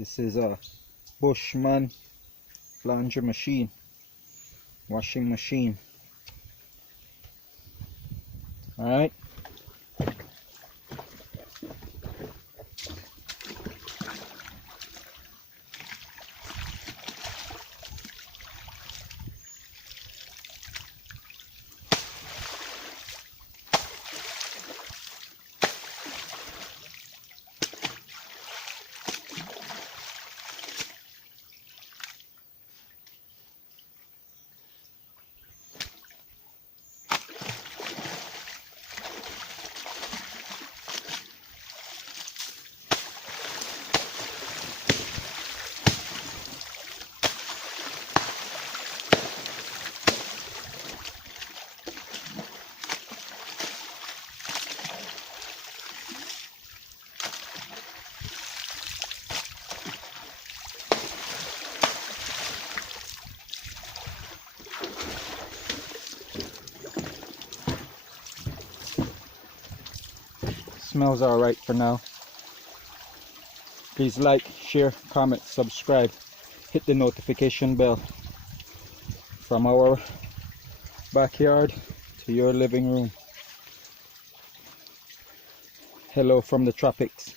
This is a Bushman laundry machine, washing machine. Alright. Smells alright for now. Please like, share, comment, subscribe, hit the notification bell. From our backyard to your living room. Hello from the tropics.